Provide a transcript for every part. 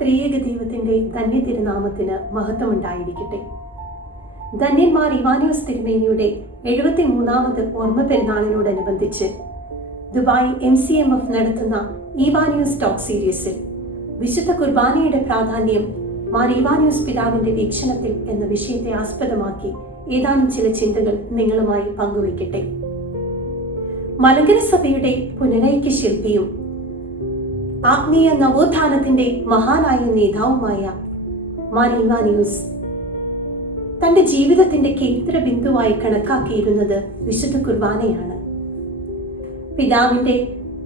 ത്രിയേക ദൈവത്തിന്റെ ധന്യ തിരുനാമത്തിന് മഹത്വമുണ്ടായിരിക്കട്ടെ. ധന്യന്മാർ ഇവാനിയോസ് തിരുമേനിയുടെ 73ാമത് ഓർമ്മ പെരുന്നാളിനോടനുബന്ധിച്ച് ദുബായ് MCMF നടത്തുന്ന ഇവാനിയോസ് ടോക്ക് സീരീസിൽ വിശുദ്ധ കുർബാനയുടെ പ്രാധാന്യം മാർ ഇവാനിയോസ് പിതാവിന്റെ വീക്ഷണത്തിൽ എന്ന വിഷയത്തെ ആസ്പദമാക്കി ഏതാനും ചില ചിന്തകൾ നിങ്ങളുമായി പങ്കുവയ്ക്കട്ടെ. മലങ്കര സഭയുടെ പുനരൈക്യ ശില്പിയും ആത്മീയ നവോത്ഥാനത്തിന്റെ മഹാനായ നേതാവുമായ മാർ ഇവാനിയോസ് തന്റെ ജീവിതത്തിന്റെ കേന്ദ്ര ബിന്ദുവായി കണക്കാക്കിയിരുന്നത് വിശുദ്ധ കുർബാനയാണ്. പിതാവിന്റെ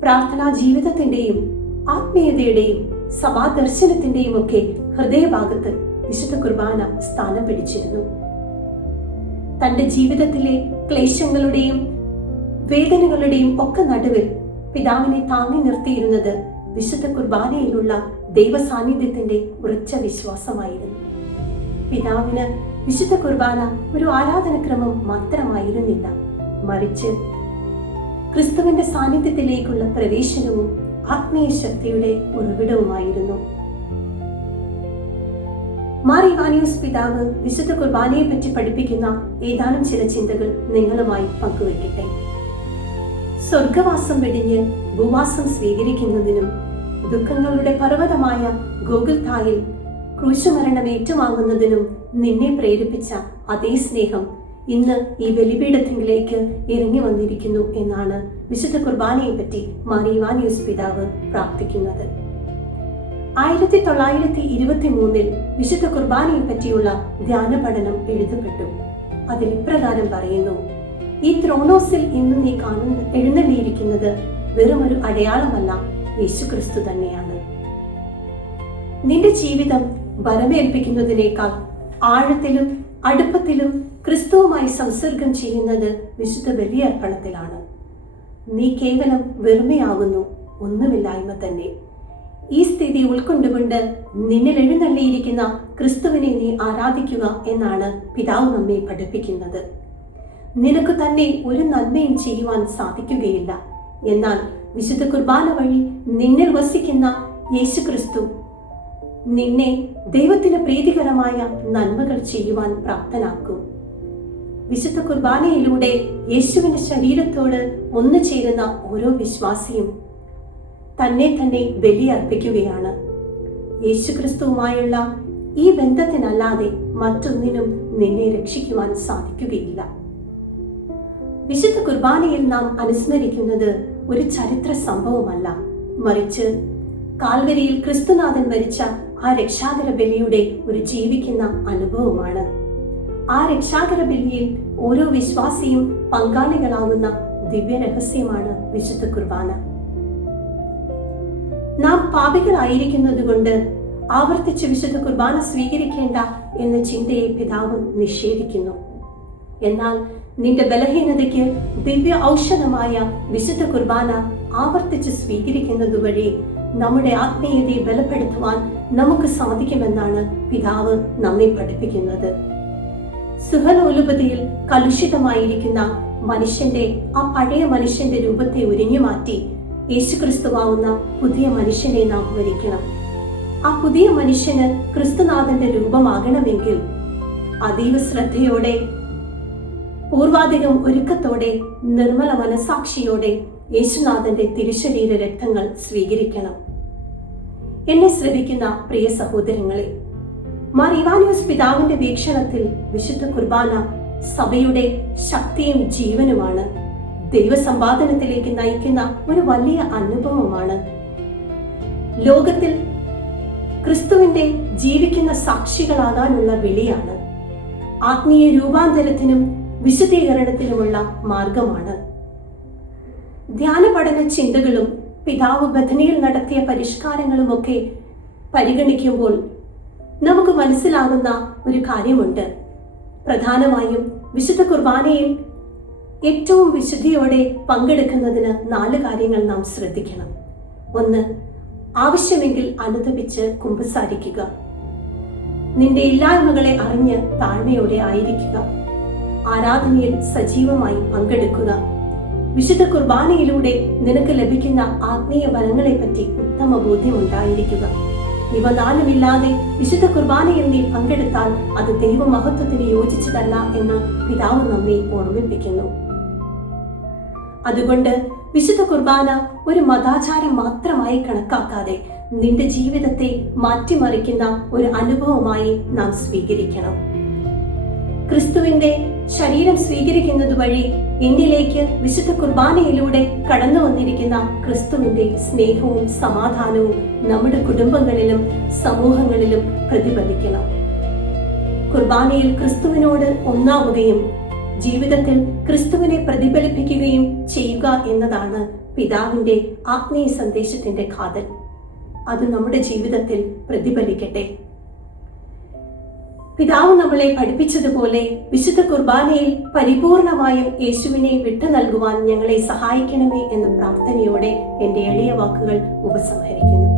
പ്രാർത്ഥനാ ജീവിതത്തിന്റെയും ആത്മീയതയുടെയും സഭാദർശനത്തിന്റെയും ഒക്കെ ഹൃദയഭാഗത്ത് വിശുദ്ധ കുർബാന സ്ഥാനം പിടിച്ചിരുന്നു. തന്റെ ജീവിതത്തിലെ ക്ലേശങ്ങളുടെയും വേദനകളുടെയും ഒക്കെ നടുവിൽ പിതാവിനെ താങ്ങി നിർത്തിയിരുന്നത് വിശുദ്ധ കുർബാനയിലുള്ള ദൈവ സാന്നിധ്യത്തിന്റെ ഉറച്ച വിശ്വാസമായിരുന്നു. പിതാവിന് വിശുദ്ധ കുർബാന ഒരു ആരാധനക്രമം മാത്രമായിരുന്നില്ല, മറിച്ച് ക്രിസ്തുവിന്റെ സാന്നിധ്യത്തിലേക്കുള്ള പ്രവേശനവും ആത്മീയ ശക്തിയുടെ ഉറവിടവുമായിരുന്നു. മാർ ഇവാനിയോസ് പിതാവ് വിശുദ്ധ കുർബാനയെ പറ്റി പഠിപ്പിക്കുന്ന ഏതാനും ചില ചിന്തകൾ നിങ്ങളുമായി പങ്കുവയ്ക്കട്ടെ. സ്വർഗവാസം വെടിഞ്ഞ് ഭൂവാസം സ്വീകരിക്കുന്നതിനും ദുഃഖങ്ങളുടെ പർവ്വതമായ ഗോകുൽഥായിൽ ക്രൂശുമരണം ഏറ്റുവാങ്ങുന്നതിനും നിന്നെ പ്രേരിപ്പിച്ച അതേ സ്നേഹം ഇന്ന് ഈ ബലിപീഠത്തിലേക്ക് ഇറങ്ങി വന്നിരിക്കുന്നു എന്നാണ് വിശുദ്ധ കുർബാനയെ പറ്റി മാർ ഇവാനിയോസ് പിതാവ് പ്രാർത്ഥിക്കുന്നത്. 1923 വിശുദ്ധ കുർബാനയെ പറ്റിയുള്ള ധ്യാന പഠനം എഴുതപ്പെട്ടു. അതിൽ ഇപ്രകാരം പറയുന്നു: ഈ ത്രോണോസിൽ ഇന്ന് നീ എഴുന്നള്ളിയിരിക്കുന്നത് വെറുമൊരു അടയാളമല്ല, യേശുക്രിസ്തു തന്നെയാണ്. നിന്റെ ജീവിതം ബലമേൽപ്പിക്കുന്നതിനേക്കാൾ ആഴത്തിലും അടുപ്പത്തിലും ക്രിസ്തുവുമായി സംസർഗം ചെയ്യുന്നത് വിശുദ്ധ ബലിയർപ്പണത്തിലാണ്. നീ കേവലം വെറുമയാകുന്നു, ഒന്നുമില്ലായ്മ തന്നെ. ഈ സ്ഥിതി ഉൾക്കൊണ്ടുകൊണ്ട് നിന്നിൽ എഴുന്നള്ളിയിരിക്കുന്ന ക്രിസ്തുവിനെ നീ ആരാധിക്കുക എന്നാണ് പിതാവ് നമ്മെ പഠിപ്പിക്കുന്നത്. നിനക്ക് തന്നെ ഒരു നന്മയും ചെയ്യുവാൻ സാധിക്കുകയില്ല. എന്നാൽ വിശുദ്ധ കുർബാന വഴി നിന്നിൽ വസിക്കുന്ന യേശുക്രിസ്തു നിന്നെ ദൈവത്തിന് പ്രീതികരമായ നന്മകൾ ചെയ്യുവാൻ പ്രാപ്തനാക്കും. വിശുദ്ധ കുർബാനയിലൂടെ യേശുവിന്റെ ശരീരത്തോട് ഒന്നു ചേരുന്ന ഓരോ വിശ്വാസിയും തന്നെ തന്നെ ബലിയർപ്പിക്കുകയാണ്. യേശുക്രിസ്തുവുമായുള്ള ഈ ബന്ധത്തിനല്ലാതെ മറ്റൊന്നിനും നിന്നെ രക്ഷിക്കുവാൻ സാധിക്കുകയില്ല. വിശുദ്ധ കുർബാനയിൽ നാം അനുസ്മരിക്കുന്നത് ഒരു ചരിത്ര സംഭവമല്ല, മറിച്ച് കാൽവരിയിൽ ക്രിസ്തുനാഥൻ മരിച്ച ആ രക്ഷാകര ബലിയുടെ ഒരു ജീവിക്കുന്ന അനുഭവമാണ്. ആ രക്ഷാകര ബലിയിൽ ഓരോ വിശ്വാസിയും പങ്കാളികളാകുന്ന ദിവ്യ രഹസ്യമാണ് വിശുദ്ധ കുർബാന. നാം പാപികളായിരിക്കുന്നത് കൊണ്ട് ആവർത്തിച്ച് വിശുദ്ധ കുർബാന സ്വീകരിക്കേണ്ട എന്ന ചിന്തയെ പിതാവ് നിഷേധിക്കുന്നു. എന്നാൽ നിന്റെ ബലഹീനതയ്ക്ക് ദിവ്യ ഔഷധമായ വിശുദ്ധ കുർബാന ആവർത്തിച്ച് സ്വീകരിക്കുന്നത് വഴി നമ്മുടെ ആത്മീയതയെ ബലപ്പെടുത്തുവാൻ നമുക്ക് സാധിക്കുമെന്നാണ് പിതാവ് നമ്മെ പഠിപ്പിക്കുന്നത്. സുഹലോലുപതയിൽ കലുഷിതമായിരിക്കുന്ന മനുഷ്യന്റെ ആ പഴയ മനുഷ്യന്റെ രൂപത്തെ ഉരിഞ്ഞു മാറ്റി യേശുക്രിസ്തുവാവുന്ന പുതിയ മനുഷ്യനെ നാം വരിക്കണം. ആ പുതിയ മനുഷ്യന് ക്രിസ്തുനാഥന്റെ രൂപമാകണമെങ്കിൽ അതീവ ശ്രദ്ധയോടെ, പൂർവാധികം ഒരുക്കത്തോടെ, നിർമ്മല മനസാക്ഷിയോടെ യേശുനാഥന്റെ തിരുശരീര രക്തങ്ങൾ സ്വീകരിക്കണം. എന്നെ ശ്രവിക്കുന്ന പ്രിയ സഹോദരങ്ങളെ, മാർ ഇവാനിയോസ് പിതാവിന്റെ വീക്ഷണത്തിൽ വിശുദ്ധ കുർബാന സഭയുടെ ശക്തിയും ജീവനുമാണ്. ദൈവസമ്പാദനത്തിലേക്ക് നയിക്കുന്ന ഒരു വലിയ അനുഭവമാണ്. ലോകത്തിൽ ക്രിസ്തുവിന്റെ ജീവിക്കുന്ന സാക്ഷികളാകാനുള്ള വിളിയാണ്. ആത്മീയ രൂപാന്തരത്തിനും വിശുദ്ധീകരണത്തിനുമുള്ള മാർഗമാണ്. ധ്യാന പഠന ചിന്തകളും പിതാവ് ബഥനിയിൽ നടത്തിയ പരിഷ്കാരങ്ങളുമൊക്കെ പരിഗണിക്കുമ്പോൾ നമുക്ക് മനസ്സിലാകുന്ന ഒരു കാര്യമുണ്ട്. പ്രധാനമായും വിശുദ്ധ കുർബാനയിൽ ഏറ്റവും വിശുദ്ധിയോടെ പങ്കെടുക്കുന്നതിന് 4 കാര്യങ്ങൾ നാം ശ്രദ്ധിക്കണം. 1, ആവശ്യമെങ്കിൽ അനുതപിച്ച് കുമ്പസാരിക്കുക. നിന്റെ ഇല്ലായ്മകളെ അറിഞ്ഞ് താഴ്മയോടെ ആയിരിക്കുക. ആരാധനയിൽ സജീവമായി പങ്കെടുക്കുക. വിശുദ്ധ കുർബാനയിലൂടെ നിനക്ക് ലഭിക്കുന്ന ആത്മീയ ബലങ്ങളെ പറ്റി ഉത്തമ ബോധ്യം ഉണ്ടായിരിക്കുക. ഇവ നാലുമില്ലാതെ വിശുദ്ധ കുർബാനയിൽ നീ പങ്കെടുത്താൽ അത് ദൈവമഹത്വത്തിന് യോജിച്ചതല്ല എന്ന് പിതാവ് നമ്മെ ഓർമ്മിപ്പിക്കുന്നു. അതുകൊണ്ട് വിശുദ്ധ കുർബാന ഒരു മതാചാരം മാത്രമായി കണക്കാക്കാതെ നിന്റെ ജീവിതത്തെ മാറ്റിമറിക്കുന്ന ഒരു അനുഭവമായി നാം സ്വീകരിക്കണം. ക്രിസ്തുവിന്റെ ശരീരം സ്വീകരിക്കുന്നത് വഴി എന്നിലേക്ക് വിശുദ്ധ കുർബാനയിലൂടെ കടന്നു വന്നിരിക്കുന്ന ക്രിസ്തുവിന്റെ സ്നേഹവും സമാധാനവും നമ്മുടെ കുടുംബങ്ങളിലും സമൂഹങ്ങളിലും പ്രതിഫലിക്കണം. കുർബാനയിൽ ക്രിസ്തുവിനോട് ഒന്നാവുകയും ജീവിതത്തിൽ ക്രിസ്തുവിനെ പ്രതിഫലിപ്പിക്കുകയും ചെയ്യുക എന്നതാണ് പിതാവിന്റെ ആത്മീയ സന്ദേശത്തിന്റെ കാതൽ. അത് നമ്മുടെ ജീവിതത്തിൽ പ്രതിഫലിക്കട്ടെ. പിതാവ് നമ്മളെ പഠിപ്പിച്ചതുപോലെ വിശുദ്ധ കുർബാനയിൽ പരിപൂർണമായും യേശുവിനെ വിട്ടു നൽകുവാൻ ഞങ്ങളെ സഹായിക്കണമേ എന്ന പ്രാർത്ഥനയോടെ എൻ്റെ എളിയ വാക്കുകൾ ഉപസംഹരിക്കുന്നു.